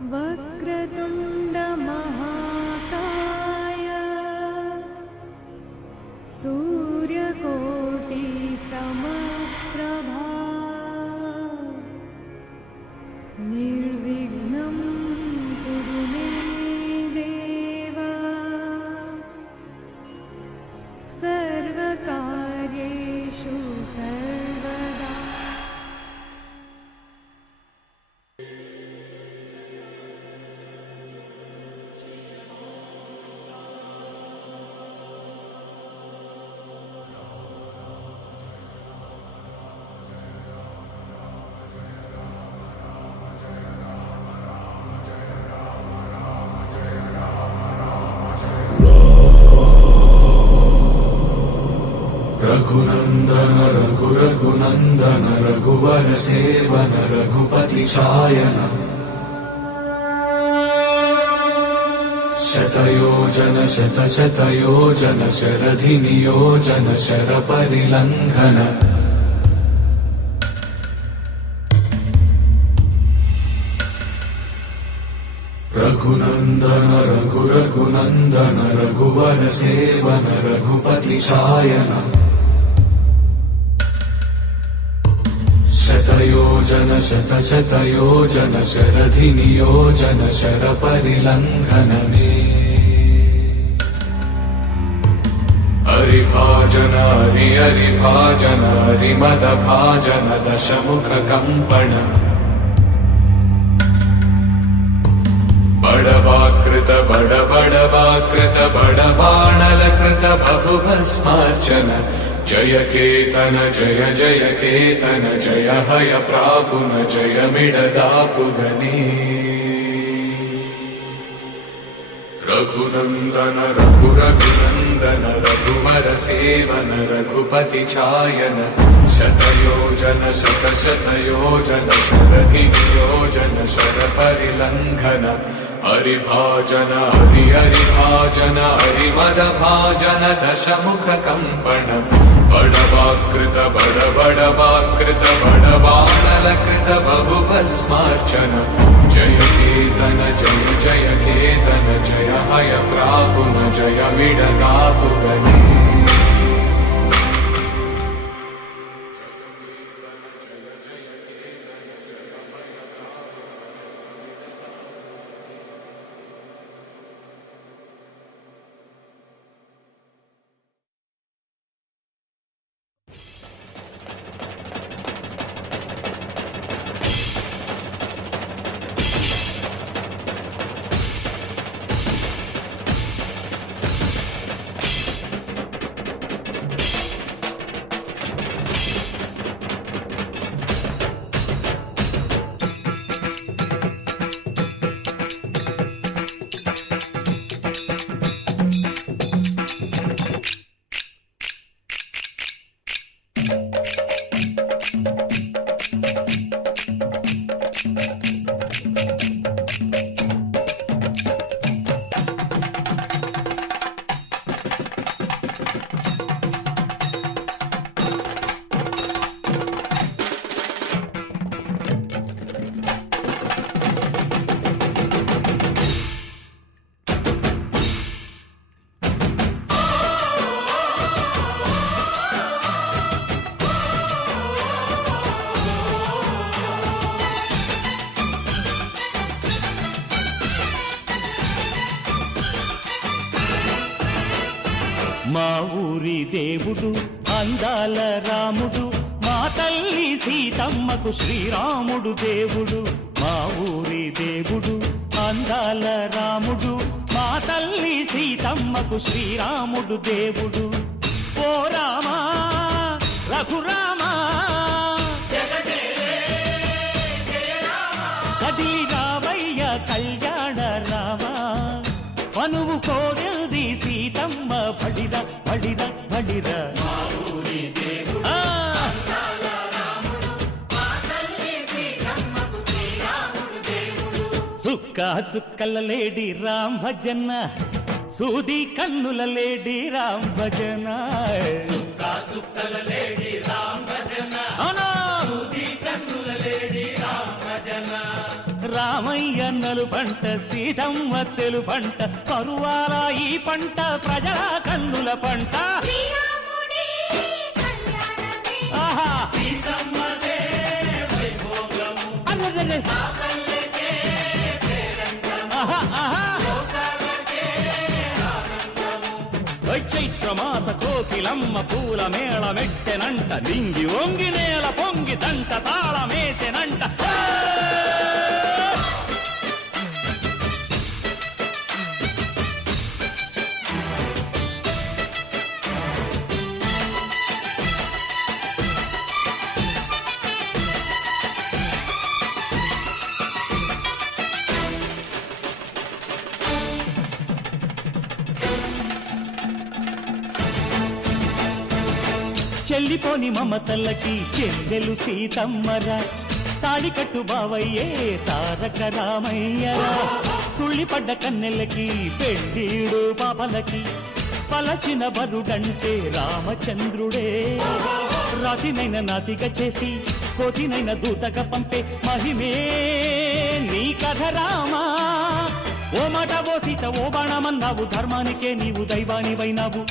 वक्रतुण्ड महाकाय सूर्यकोटि समप्रभा निर्विघ्नं कुरु मे देव सर्वकार्येषु सर्वदा। रघुनंदन रघुनंदन रघुवर सेवन रघुपति चायन शतयोजन शतशतयोजन शरधि नियोजन शर परिलंघन रघुनंदन रघुनंदन रघुवर सेवन रघुपति चायन शतयोजन शतशतयोजन शरधि नियोजन शर परिलंघन हरिभाजन हरिभाजन हरिमद भाजन दशमुख कंपन बड़वाकृत बड़वाकृत बड़बाणल कृत बहुभस्मार्चन जय केतन जय जय केतन जय हय प्रापुन जय मिडदापुगनी रघुनंदन रघुनंदन रघुवर सेवन रघुपति चायन शतयोजन शतशतयोजन शरधि नियोजन शर परिलंघन हरिभाजन हरिभाजन हरिमद भाजन दशमुख कंपन बड़वाकृत बड़वाकृत बड़बाणल कृत बहुभस्मार्चन जय केतन जय जय केतन जय हय प्रापुन जय मिडदापुगनी మా ఊరి దేవుడు అందాల రాముడు మా తల్లి సీతమ్మకు శ్రీరాముడు దేవుడు మా ఊరి దేవుడు అందాల రాముడు మా తల్లి సీతమ్మకు శ్రీరాముడు దేవుడు ఓ రామా రఘురామా కదిలి రావయ్య కళ్యాణ రామా మనువు కోరెల్ది సీతమ్మ బడిర బడిర బడిర చుక్క చుక్కల లేడి రామ్ భజన సూది కన్నుల లేడి రామ్ భజన చుక్క చుక్కల లేడి రామ్ భజన సూది కన్నుల లేడి రామ్ భజన రామయ్య నలుపంట సీతమ్మ తెలుపంట కరువాల ఈ పంట ప్రజల కన్నుల పంట ఆహా అరెరెరె. ఆహా, ఆహా. చైత్రమాస కోకిలమ్మ పూల మేళ మెట్టెనంట లింగి ఒంగి నేల పొంగి దంట తాళమేసెనంట చెల్లిపోని మమతల్లకి చెల్లెలు సీతమ్మరా తాళికట్టు బావయ్యే తారక రామయ్యరా తుళ్ళిపడ్డ కన్నెల్లకి పెళ్ళీడు పాపలకి పలచిన బరుడంటే రామచంద్రుడే రాతినైన నాతిగా చేసి కోతినైన దూతగా పంపే మహిమే నీ కథ రామా ఓ మాట ఓ సీత ఓ బాణమన్నావు ధర్మానికే నీవు దైవానివైనావు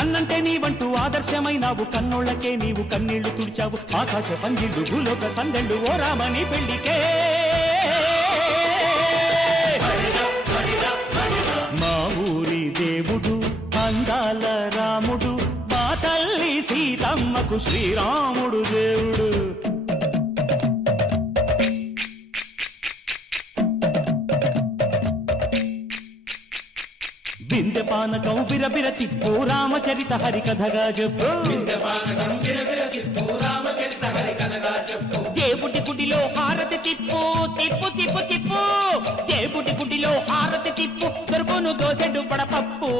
అన్నంటే నీవంటూ ఆదర్శమైనావు కన్నోళ్ళకే నీవు కన్నీళ్లు తుడిచావు ఆకాశ పందిళ్ళు భూలోక సందెళ్ళు ఓ రామని పెళ్లికే మా ఊరి దేవుడు అందాల రాముడు మా తల్లి సీతమ్మకు శ్రీరాముడు దేవుడు బిందె పానకం బిరబిర తిప్పు రామచరిత హరికథగా చెప్పు దేవుడి గుడిలో హారతి తిప్పు తిప్పు తిప్పు తిప్పు దేవుడి గుడిలో హారతి తిప్పు దొరుకును దోసెడు పడపప్పు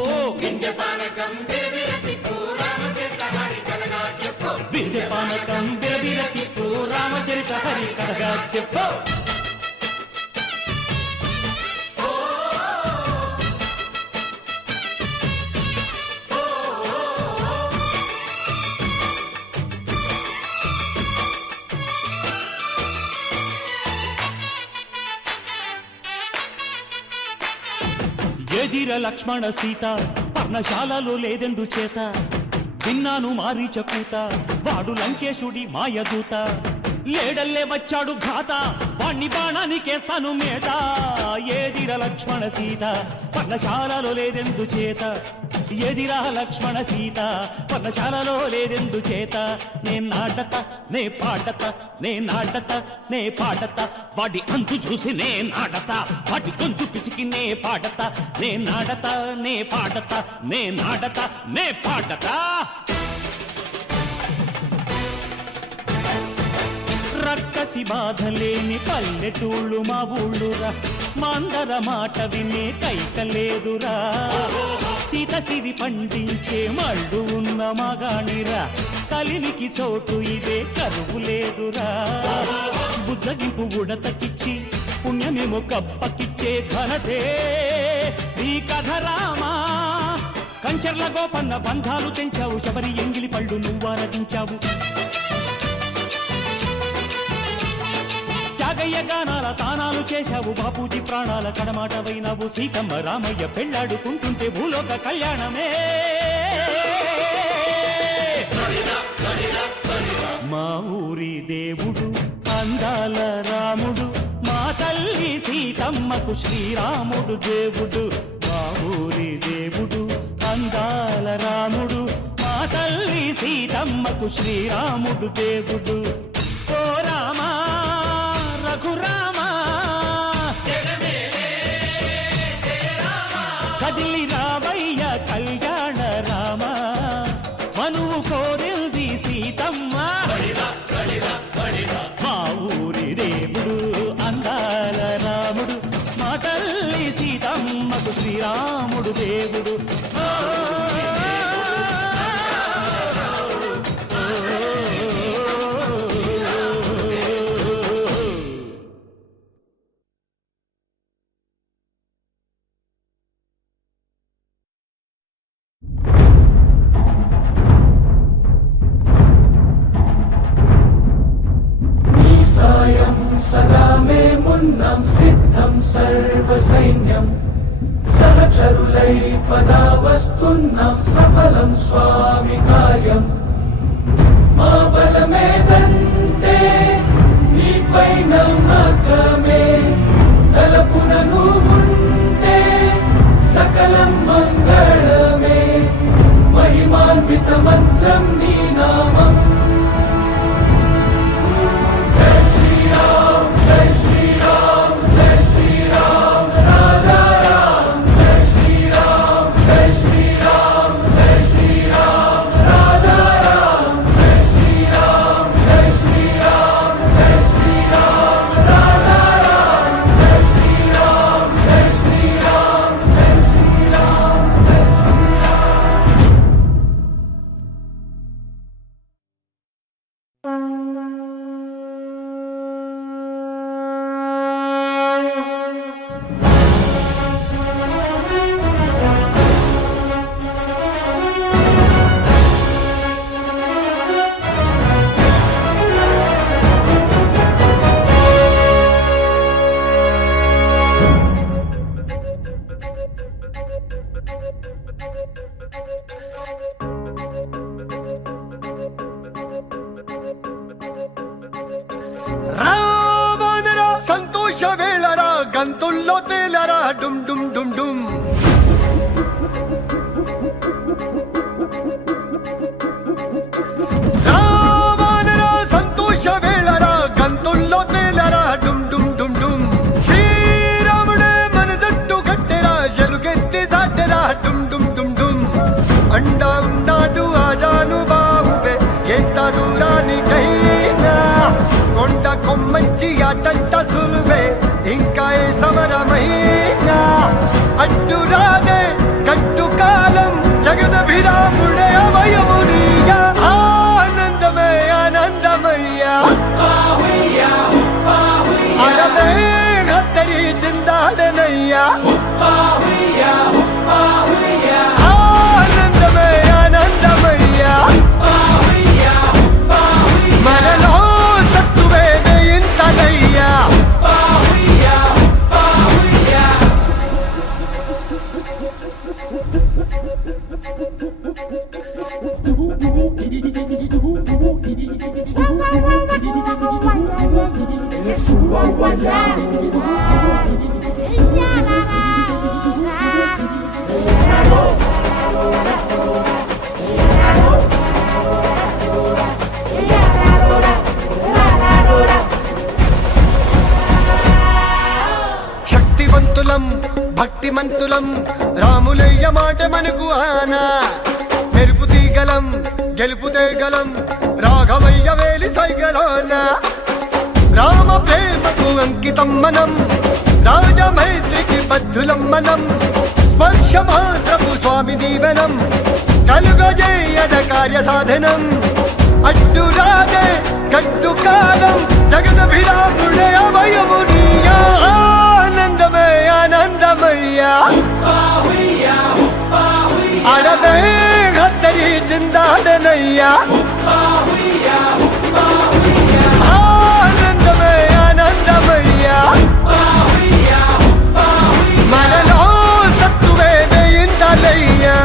బిందె పానకం బిరబిర తిప్పు రామచరిత హరికథగా చెప్పు ఎదిర లక్ష్మణ సీత పర్ణశాలలో లేదెందు చేత విన్నాను మారీచ కూత వాడు లంకేశుడి మాయదూత లేడల్లే వచ్చాడు ఘాత వాణ్ణి బాణానికేస్తాను మేట ఎదిర లక్ష్మణ సీత పర్ణశాలలో లేదెందు చేత ఎదిరా లక్ష్మణ సీత పర్ణశాలలో లేదెందు చేత నే నాటత నే పాటత నే నాటత నే పాటత వాడి అంతు చూసి నే నాటత వాడి గొంతు పిసికి నే పాటత నే నాటత నే పాటత నే నాటత నే పాటత రక్కసి బాధలేని పల్లెటూళ్ళు మా ఊళ్ళురా మాందర మాట వినే కైకలేదురా సీత సిరి పండించే మళ్ళు ఉన్న మగాణిరా కలినికి చోటు ఇదే కరువు లేదురా బుజ్జగింపు ఉడతకిచ్చి పుణ్యమేమో కప్పకిచ్చే ఘనతే ఈ కథ రామా కంచర్ల గోపన్న బంధాలు తెంచావు శబరి ఎంగిలి పళ్ళు నువ్వారదించావు త్యాగయ్య గానాల తానాలు చేశావు బాపూజీ ప్రాణాల కడమాటవైనావు సీతమ్మ రామయ్య పెళ్ళాడుకుంటుంటే భూలోక కళ్యాణమే మా ఊరి దేవుడు అందాల రాముడు మా తల్లి సీతమ్మకు శ్రీరాముడు దేవుడు మా ఊరి దేవుడు అందాల రాముడు మా తల్లి సీతమ్మకు శ్రీరాముడు దేవుడు ఓ రామా రఘురామా కదిలి రావయ్య కళ్యాణ రామ మనువు కోరింది సీతమ్మ మా ఊరి దేవుడు అందాల రాముడు మా తల్లి సీతమ్మకు శ్రీరాముడు దేవుడు ఓ वस्तुन्नं सिद्धं सर्वसैन्यं सहचरुलै पदा वस्तुन्नं सफलं स्वामि कार्यम् మా బలమేదంటే నీపై నమ్మకమే తలపున నువ్వుంటే సకలం మంగళమే మహిమాన్విత మంత్రం నీ నామం జై శ్రీరామ్ జై శ్రీరామ్ జై శ్రీరామ్ రాజా రామ్ జై శ్రీరామ్ జై శ్రీరామ్ జై శ్రీరామ్ రాజా రామ్ జై శ్రీరామ్ జై శ్రీరామ్ జై శ్రీరామ్ రాజా రామ్ జై శ్రీరామ్ జై శ్రీరామ్ జై శ్రీరామ్ జై శ్రీరామ్ రావణరా సంతోష వేళరా గంతుల్లో తేలరా డుమ్ డుమ్ డుమ్ డుమ్ రావణరా సంతోష వేళరా గంతుల్లో తేలరా డుమ్ డుమ్ డుమ్ డుమ్ శ్రీరాముడే మన జట్టు కట్టెరా ఎలుగెత్తి దాటెరా డుమ్ డుమ్ డుమ్ డుమ్ అండా ఉన్నాడు ఆజాను బాబువే ఎంత దూరానికైనా కొండ కొమ్మంచి ఆటంట సులువే ఇంకా ఏ సమరమైనా అడ్డు రాదే గట్టు కాలం జగదభిరాముడే అభయమునియా ఆనందమే ఆనందమయ్యా అడవే హత్తరి చిందాడనయ్యా ఆనందమే ఆనందమయ్యా మనలో సత్తువేదే ఇంతనయ్యా శక్తివంతులం భక్తిమంతులం రాములయ్య మాట మనకు ఆనా మెరుపు తీగలం గెలుపు తేగలం రాఘవయ్య వేలి సైగలోన రామ ప్రేమకు అంకితం మనం రాజమైత్రికి బద్ధులం మనం స్పర్శ మాత్రపు స్వామి దీవెనం కలుగజేయద కార్య సాధనం అడ్డు రాదే గట్టు కాలం జగదభిరాముడే అభయమునియా ఆనందమే ఆనందమయ్యా అడవే హత్తరి చిందాడనయ్యా ఆనందమే ఆనందమయ్యా మనలో సత్తువేదే ఇంతలయ్యా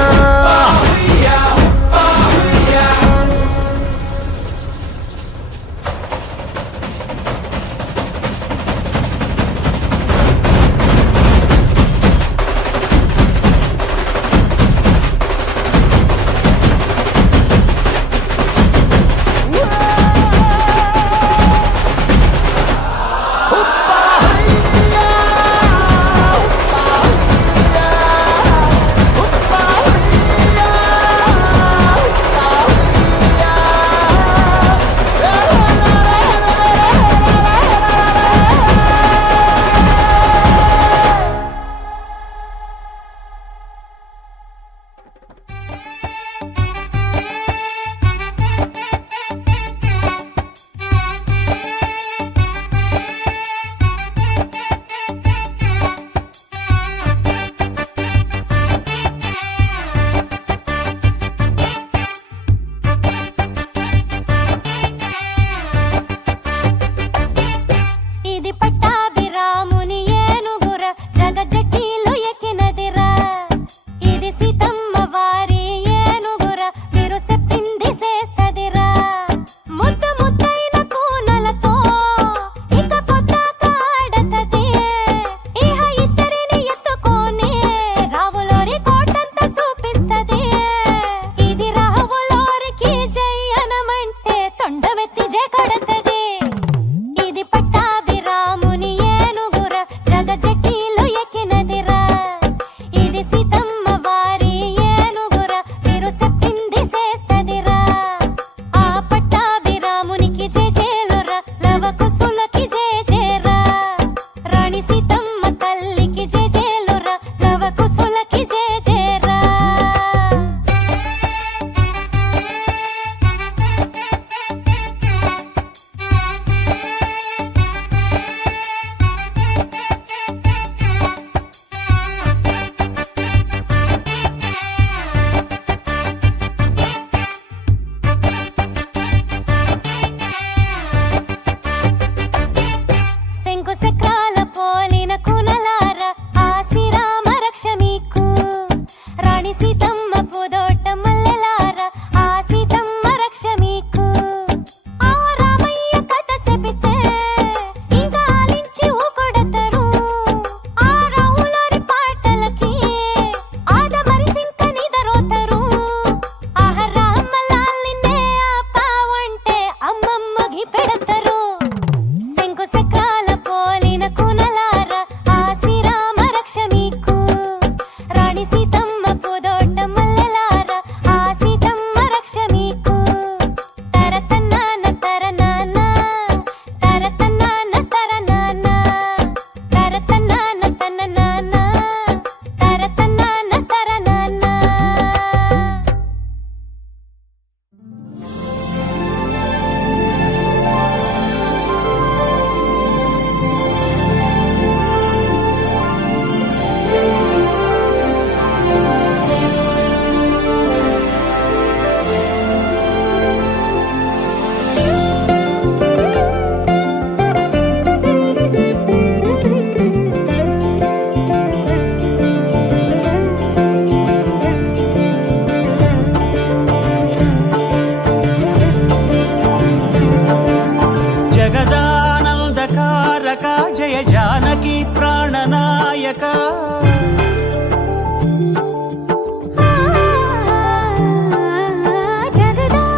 జగదానందకారక జయ జానకి ప్రాణనాయక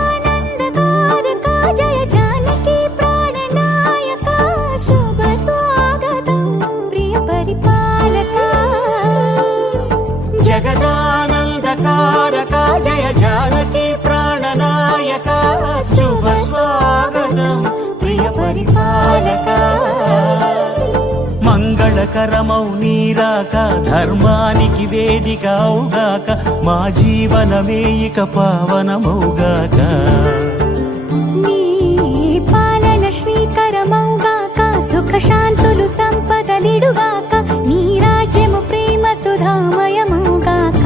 జగదానందకారక జయ జానకి ప్రాణనాయక శుభ స్వాగతం ప్రియ పరిపాలక జగదానందకారక జయ జానకి ప్రాణనాయక శుభ స్వాగతం ప్రియ పరిపాలక మంగళకరమౌ నీరాక ధర్మానికి వేదిక అవుగాక మా జీవనమే ఇక పావనమౌగాక నీ పాలన శ్రీకరమౌగాక సుఖ శాంతులు సంపదలిడుగాక నీ రాజ్యము ప్రేమ సుధామయమౌగాక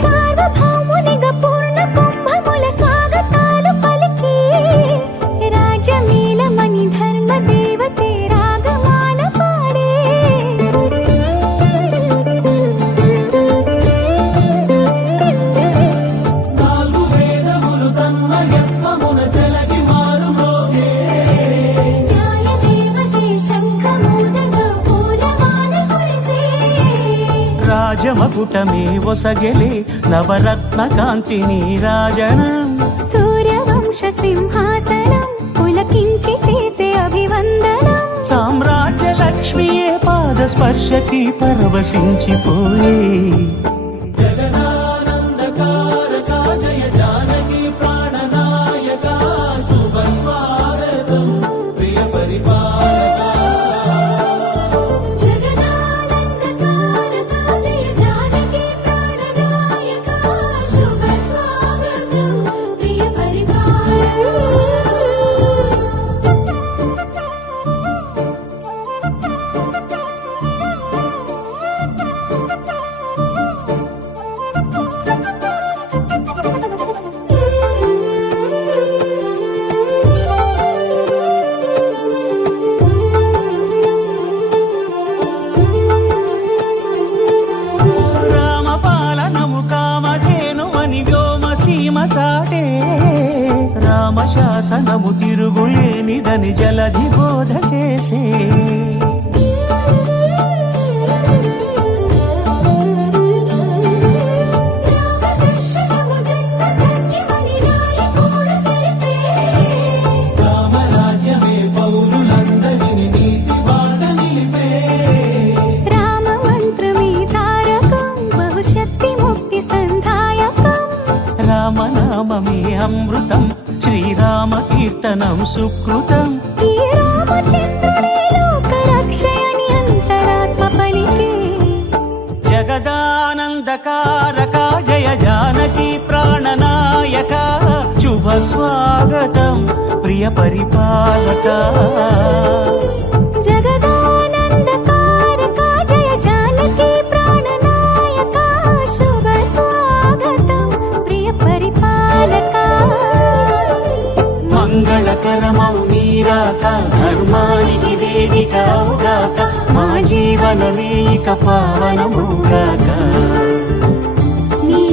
సార్వభౌమునిగా పూర్ణ కుంభముల స్వాగతాలు పలికి రాజమేళమణి ధర్మ దేవతే రాగమాల పాడే నాలుగు వేదములు తన్మయత్వమున జలగి మారుమోగే న్యాయ దేవతే శంఖమూదగా పూలమాల కురిసే రాజమకుటమే ఒసగెలే నవరత్న కాంతిని రాజనం సూర్యవంశ సింహాసనం పులకించి చేసే అభివందనం సామ్రాజ్య లక్ష్మియే పాద స్పర్శకి పరవశించిపోయే జగదానందకారక జయ జానకి ప్రాణనాయక శుభ స్వాగతం ప్రియ పరిపాలక జగదానందకారక జయ జానకి ప్రాణనాయక శుభ స్వాగతం ప్రియ రామపాలనము కామధేనువని వ్యోమసీమ చాటే రామశాసనము తిరుగులేనిదని జలధి బోధ చేసే రామదర్శనము జన్మధన్యమని నాయకుడు తెలిపే రామరాజ్యమే పౌరులందరిని నీతి బాట నిలిపే రామ మంత్రమే తారకం బహుశక్తి ముక్తి సంధాయకం రామనామమే అమృతం శ్రీరామ కీర్తనం సుకృతం ఈ రామచంద్రుడే లోక రక్షయని అంతరాత్మ పలికే జగదానందకారక జయ జానకి ప్రాణనాయక శుభ స్వాగతం ప్రియ పరిపాలక జగదానందకారక జయ జానకి ప్రాణనాయక శుభ స్వాగతం ప్రియ పరిపాలక మంగళకరమౌ నీరాక ధర్మానికి వేదిక అవుగాక మా జీవనమే ఇక పావనముగాక నీ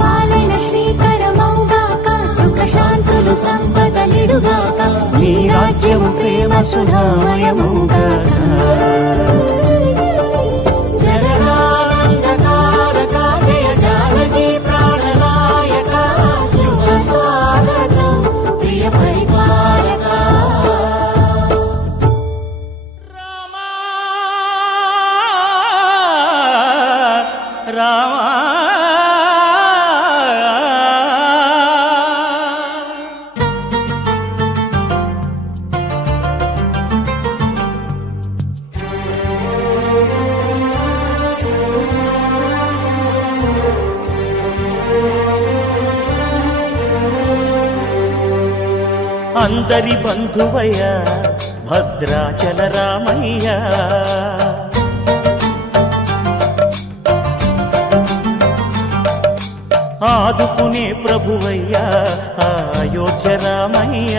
పాలన శ్రీకరమౌగాక సుఖ శాంతులు సంపదలిడుగాక నీ రాజ్యము ప్రేమ సుధామయముగాక జగదానందకారక జయ జానకి ప్రాణనాయక శుభ స్వాగతం ప్రియ పరిపాలక రామా రామా అందరి బంధువయ్యా భద్రాచల రామయ్య. ఆదుకునే ప్రభువయ్యా అయోధ్య రామయ్య.